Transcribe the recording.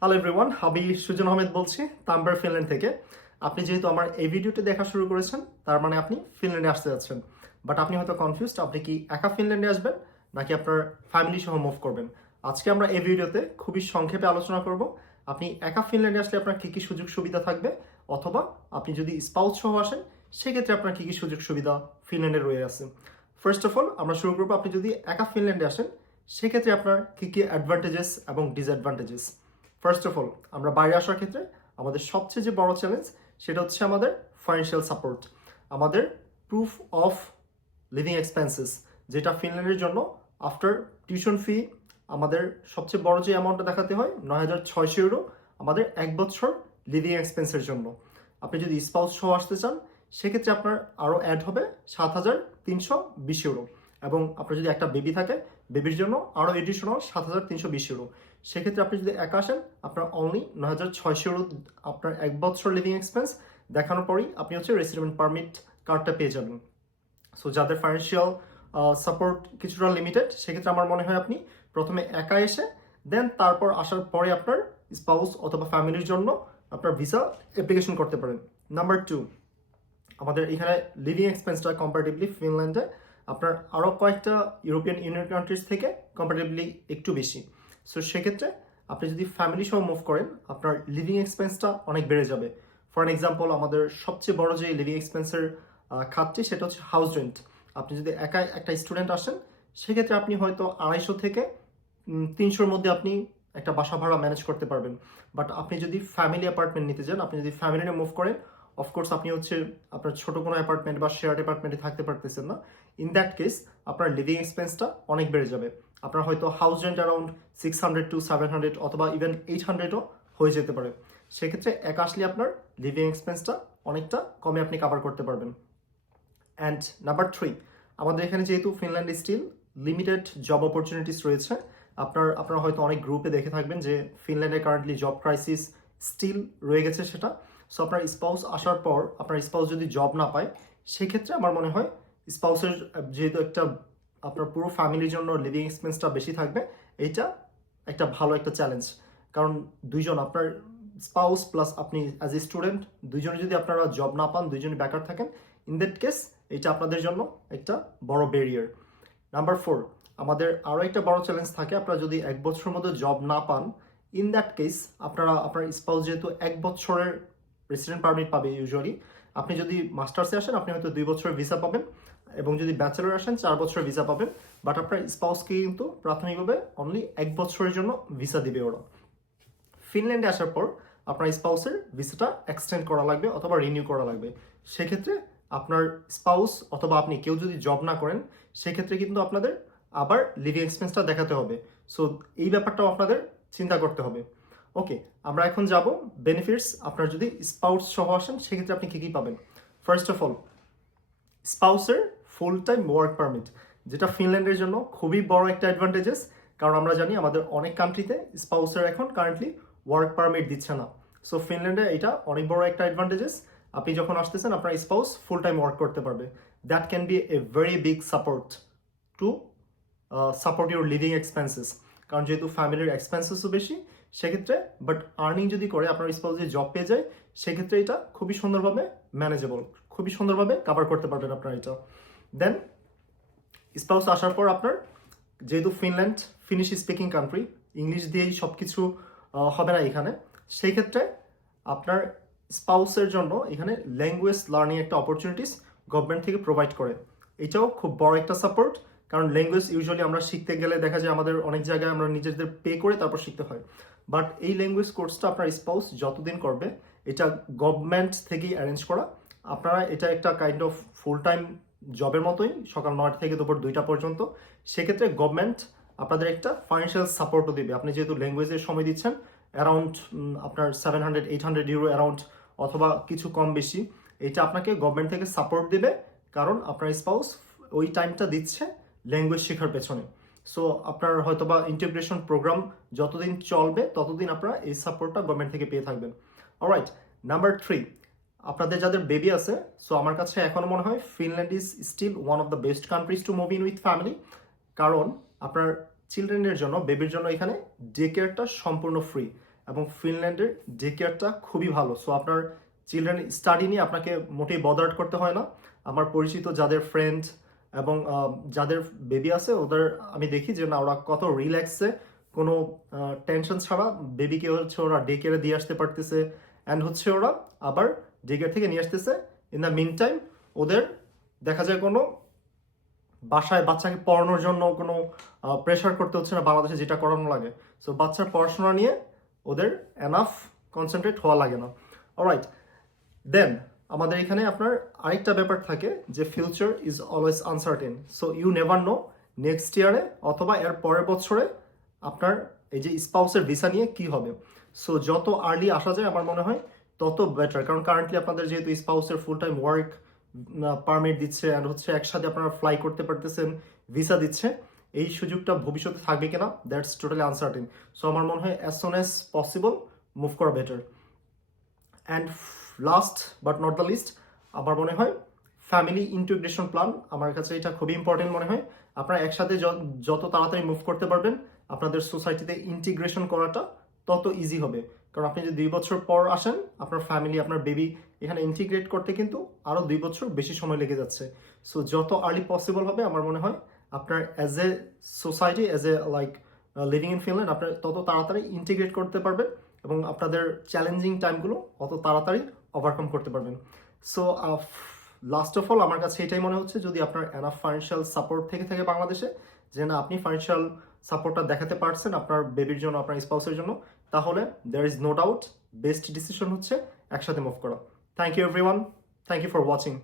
Hello everyone আমি সুজন আহমেদ বলছি, তাম্বার, Finland থেকে। আপনি যেহেতু আমার এই ভিডিওটি দেখা শুরু করেছেন, তার মানে আপনি ফিনল্যান্ডে আসতে যাচ্ছেন। বাট আপনি হয়তো কনফিউজড আপনি কি একা ফিনল্যান্ডে আসবেন, নাকি আপনার ফ্যামিলি সহ মুভ করবেন? আজকে আমরা এই ভিডিওতে খুবই সংক্ষেপে আলোচনা করব, আপনি একা ফিনল্যান্ডে আসলে আপনার কী কী সুযোগ সুবিধা থাকবে, অথবা আপনি যদি স্পাউস সহ আসেন, সেক্ষেত্রে আপনার কী কী সুযোগ সুবিধা ফিনল্যান্ডে রয়ে আছে। ফার্স্ট অফ অল আমরা শুরু করব, আপনি যদি একা ফিনল্যান্ডে আসেন, সেক্ষেত্রে আপনার কী কী অ্যাডভান্টেজেস এবং ডিসঅ্যাডভান্টেজেস ফার্স্ট অফ অল আমরা বাইরে আসার ক্ষেত্রে আমাদের সবচেয়ে যে বড় চ্যালেঞ্জ সেটা হচ্ছে আমাদের ফাইন্যান্সিয়াল সাপোর্ট আমাদের প্রুফ অফ লিভিং এক্সপেন্সেস যেটা ফিনল্যান্ডের জন্য আফটার টিউশন ফি আমাদের সবচেয়ে বড় যে অ্যামাউন্টটা দেখাতে হয়, নয় হাজার ছয়শো ইউরো আমাদের এক বছর লিভিং এক্সপেন্সের জন্য। আপনি যদি স্পাউস সহ আসতে চান, সেক্ষেত্রে আপনার আরও অ্যাড হবে সাত হাজার তিনশো বিশ ইউরো এবং আপনার যদি একটা বেবি থাকে বেবির জন্য আরও এডিশনাল সাত হাজার তিনশো বিশ ইউরো সেক্ষেত্রে আপনি যদি একা আসেন, আপনার অনলি নয় হাজার ছয়শো ইউরো আপনার এক বছর লিভিং এক্সপেন্স দেখানোর পরই আপনি হচ্ছে রেসিডেন্ট পারমিট কার্ডটা পেয়ে যাবেন। সো যাদের ফাইন্যান্সিয়াল সাপোর্ট কিছুটা লিমিটেড সেক্ষেত্রে আমার মনে হয় আপনি প্রথমে একা এসে দেন তারপর আসার পরে আপনার স্পাউস অথবা ফ্যামিলির জন্য আপনার ভিসা অ্যাপ্লিকেশন করতে পারেন। নাম্বার টু আমাদের এখানে লিভিং এক্সপেন্সটা কম্পারেটিভলি ফিনল্যান্ডে আপনার আরও কয়েকটা ইউরোপিয়ান ইউনিয়ন কান্ট্রিজ থেকে কম্পারেটিভলি একটু বেশি। সো সেক্ষেত্রে আপনি যদি ফ্যামিলি সহ মুভ করেন, আপনার লিভিং এক্সপেন্সটা অনেক বেড়ে যাবে। ফর অ্যান এক্সাম্পল আমাদের সবচেয়ে বড় যে লিভিং এক্সপেন্সের খাতটি, সেটা হচ্ছে হাউস রেন্ট আপনি যদি একাই একটা স্টুডেন্ট আসেন, সেক্ষেত্রে আপনি হয়তো আড়াইশো থেকে তিনশোর মধ্যে আপনি একটা বাসা ভাড়া ম্যানেজ করতে পারবেন। বাট আপনি যদি ফ্যামিলি অ্যাপার্টমেন্ট নিতে চান আপনি যদি ফ্যামিলি নিয়ে মুভ করেন অফকোর্স আপনি হচ্ছে আপনার ছোট কোনো অ্যাপার্টমেন্ট বা শেয়ার অ্যাপার্টমেন্টে থাকতে পারতেছেন না। ইন দ্যাট কেস আপনার লিভিং এক্সপেন্সটা অনেক বেড়ে যাবে। আপনার হয়তো house rent around six hundred to seven hundred অথবা ইভেন এইট হান্ড্রেডও হয়ে যেতে পারে। সেক্ষেত্রে একা আসলে আপনার লিভিং এক্সপেন্সটা অনেকটা কমে আপনি কাভার করতে পারবেন। অ্যান্ড নাম্বার থ্রি আমাদের এখানে যেহেতু Finland still limited job opportunities রয়েছে, আপনার, আপনারা হয়তো অনেক গ্রুপে দেখে থাকবেন যে ফিনল্যান্ডে কারেন্টলি জব ক্রাইসিস স্টিল রয়ে গেছে সেটা। সো আপনার স্পাউস আসার পর, আপনার স্পাউস যদি জব না পায়, সেক্ষেত্রে আমার মনে হয় স্পাউসের যেহেতু একটা, আপনার পুরো ফ্যামিলির জন্য লিভিং এক্সপেন্সটা বেশি থাকবে, এইটা একটা ভালো একটা চ্যালেঞ্জ কারণ দুইজন, আপনার স্পাউস প্লাস আপনি অ্যাজ এ স্টুডেন্ট দুইজনে যদি আপনারা জব না পান দুইজনে বেকার থাকেন ইন দ্যাট কেস এটা আপনাদের জন্য একটা বড় ব্যারিয়ার নাম্বার ফোর আমাদের আরও একটা বড় চ্যালেঞ্জ থাকে, আপনারা যদি এক বছরের মধ্যে জব না পান ইন দ্যাট কেস আপনারা, আপনার স্পাউস যেহেতু এক বছরের রেসিডেন্ট পারমিট পাবে ইউজুয়ালি আপনি যদি মাস্টার্সে আসেন, আপনি হয়তো দুই বছরের ভিসা পাবেন এবং যদি ব্যাচেলর আসেন, চার বছরের ভিসা পাবেন। বাট আপনার স্পাউসকে কিন্তু প্রাথমিকভাবে অনলি এক বছরের জন্য ভিসা দিবে ওরা। ফিনল্যান্ডে আসার পর আপনার স্পাউসের ভিসাটা এক্সটেন্ড করা লাগবে অথবা রিনিউ করা লাগবে। সেক্ষেত্রে আপনার স্পাউস অথবা আপনি কেউ যদি জব না করেন, সেক্ষেত্রে কিন্তু আপনাদের আবার লিভিং এক্সপেন্সটা দেখাতে হবে। সো এই ব্যাপারটাও আপনাদের চিন্তা করতে হবে। ওকে আমরা এখন যাব বেনিফিটস আপনার যদি স্পাউস সহ আসেন, সেক্ষেত্রে আপনি কী কী পাবেন? ফার্স্ট অফ অল স্পাউসের ফুল টাইম ওয়ার্ক পারমিট যেটা ফিনল্যান্ডের জন্য খুবই বড় একটা অ্যাডভান্টেজেস কারণ আমরা জানি আমাদের অনেক কান্ট্রিতে স্পাউসের এখন কারেন্টলি ওয়ার্ক পারমিট দিচ্ছে না। সো ফিনল্যান্ডে এটা অনেক বড় একটা অ্যাডভান্টেজেস আপনি যখন আসতেছেন, আপনার স্পাউস ফুল টাইম ওয়ার্ক করতে পারবে। That can be a very big support to support your living expenses কারণ যেহেতু ফ্যামিলির এক্সপেন্সেসও বেশি, সেক্ষেত্রে বাট আর্নিং যদি করে, আপনার স্পাউস যদি জব পেয়ে যায়, সেক্ষেত্রে এটা খুবই সুন্দরভাবে ম্যানেজেবল খুবই সুন্দরভাবে কাভার করতে পারবেন আপনার এটা। দেন স্পাউস আসার পর আপনার যেহেতু Finland Finnish speaking country English দিয়েই সব কিছু হবে না এখানে। সেই ক্ষেত্রে আপনার স্পাউসের জন্য এখানে ল্যাঙ্গুয়েজ লার্নিং একটা অপরচুনিটিস গভর্নমেন্ট থেকে প্রোভাইড করে। এটাও খুব বড় একটা সাপোর্ট কারণ ল্যাঙ্গুয়েজ ইউজুয়ালি আমরা শিখতে গেলে দেখা যায় আমাদের অনেক জায়গায় আমরা নিজেদের পে করে তারপর শিখতে হয়। বাট এই ল্যাঙ্গুয়েজ কোর্সটা আপনার স্পাউস যতদিন করবে, এটা গভর্নমেন্ট থেকেই অ্যারেঞ্জ করা। আপনারা এটা একটা কাইন্ড অফ ফুল টাইম জবের মতোই, সকাল নয়টা থেকে দুপুর দুইটা পর্যন্ত। সেক্ষেত্রে গভর্নমেন্ট আপনাদের একটা ফাইন্যান্সিয়াল সাপোর্টও দেবে। আপনি যেহেতু ল্যাঙ্গুয়েজের সময় দিচ্ছেন অ্যারাউন্ড আপনার seven hundred eight hundred euro around অথবা কিছু কম বেশি, এটা আপনাকে গভর্নমেন্ট থেকে সাপোর্ট দেবে, কারণ আপনার স্পাউস ওই টাইমটা দিচ্ছে ল্যাঙ্গুয়েজ শেখার পেছনে। সো আপনার হয়তো বা ইন্টিগ্রেশন প্রোগ্রাম যতদিন চলবে, ততদিন আপনারা এই সাপোর্টটা গভর্নমেন্ট থেকে পেয়ে থাকবেন। অলরাইট নাম্বার থ্রি আপনাদের যাদের বেবি আছে সো আমার কাছে এখনও মনে হয় Finland is still one of the best countries to move in with family কারণ আপনার চিলড্রেনের জন্য বেবির জন্য এখানে ডে কেয়ারটা সম্পূর্ণ ফ্রি এবং ফিনল্যান্ডের ডে কেয়ারটা খুবই ভালো। সো আপনার চিলড্রেন স্টাডি নিয়ে আপনাকে মোটেই বদার্ট করতে হয় না। আমার পরিচিত যাদের ফ্রেন্ড এবং যাদের বেবি আছে, ওদের আমি দেখি যে না, ওরা কত রিল্যাক্সে কোনো টেনশন ছাড়া বেবিকে হচ্ছে ওরা ডে কেয়ারে দিয়ে আসতে পারতেছে। অ্যান্ড হচ্ছে ওরা আবার ডে কেয়ার থেকে নিয়ে আসতেছে ইন দ্য মিন টাইম ওদের দেখা যায় কোনো বাসায় বাচ্চাকে পড়ানোর জন্য কোনো প্রেশার করতে হচ্ছে না, বাংলাদেশে যেটা করানো লাগে। সো বাচ্চার পড়াশোনা নিয়ে ওদের এনাফ কনসেন্ট্রেট হওয়া লাগে না। অলরাইট দেন আমাদের এখানে আপনার আরেকটা ব্যাপার থাকে যে future is always uncertain so you never know next ইয়ারে অথবা এর পরের বছরে আপনার এই যে স্পাউসের ভিসা নিয়ে কি হবে। সো যত আর্লি আসা যায়, আমার মনে হয় তত বেটার কারণ কারেন্টলি আপনাদের যেহেতু স্পাউসের ফুল টাইম ওয়ার্ক পারমিট দিচ্ছে অ্যান্ড হচ্ছে একসাথে আপনারা ফ্লাই করতে পারতেছেন ভিসা দিচ্ছে, এই সুযোগটা ভবিষ্যতে থাকবে কিনা দ্যাটস টোটালি আনসার্টেন সো আমার মনে হয় as soon as possible move করা better and last but not the least আমার মনে হয় ফ্যামিলি ইন্টিগ্রেশন প্ল্যান আমার কাছে এটা খুবই ইম্পর্টেন্ট মনে হয়, আপনারা একসাথে যত তাড়াতাড়ি মুভ করতে পারবেন, আপনাদের সোসাইটিতে ইন্টিগ্রেশন করাটা তত ইজি হবে। কারণ আপনি যদি দুই বছর পর আসেন, আপনার ফ্যামিলি আপনার বেবি এখানে ইন্টিগ্রেট করতে কিন্তু আরও দুই বছর বেশি সময় লেগে যাচ্ছে। সো যত আর্লি পসিবল হবে আমার মনে হয়, আপনার as a society as a like living in Finland আপনার তত তাড়াতাড়ি ইন্টিগ্রেট করতে পারবেন এবং আপনাদের চ্যালেঞ্জিং টাইমগুলো অত তাড়াতাড়ি ওভারকাম করতে পারবেন। সো লাস্ট অফ অল আমার কাছে এটাই মনে হচ্ছে, যদি আপনার এনাফ ফাইন্যান্সিয়াল সাপোর্ট থেকে থাকে বাংলাদেশে, যে না, আপনি ফাইন্যান্সিয়াল সাপোর্টটা দেখাতে পারছেন আপনার বেবির জন্য, আপনার স্পাউসের জন্য তাহলে there is no doubt best decision হচ্ছে একসাথে মুভ করা। Thank you everyone thank you for watching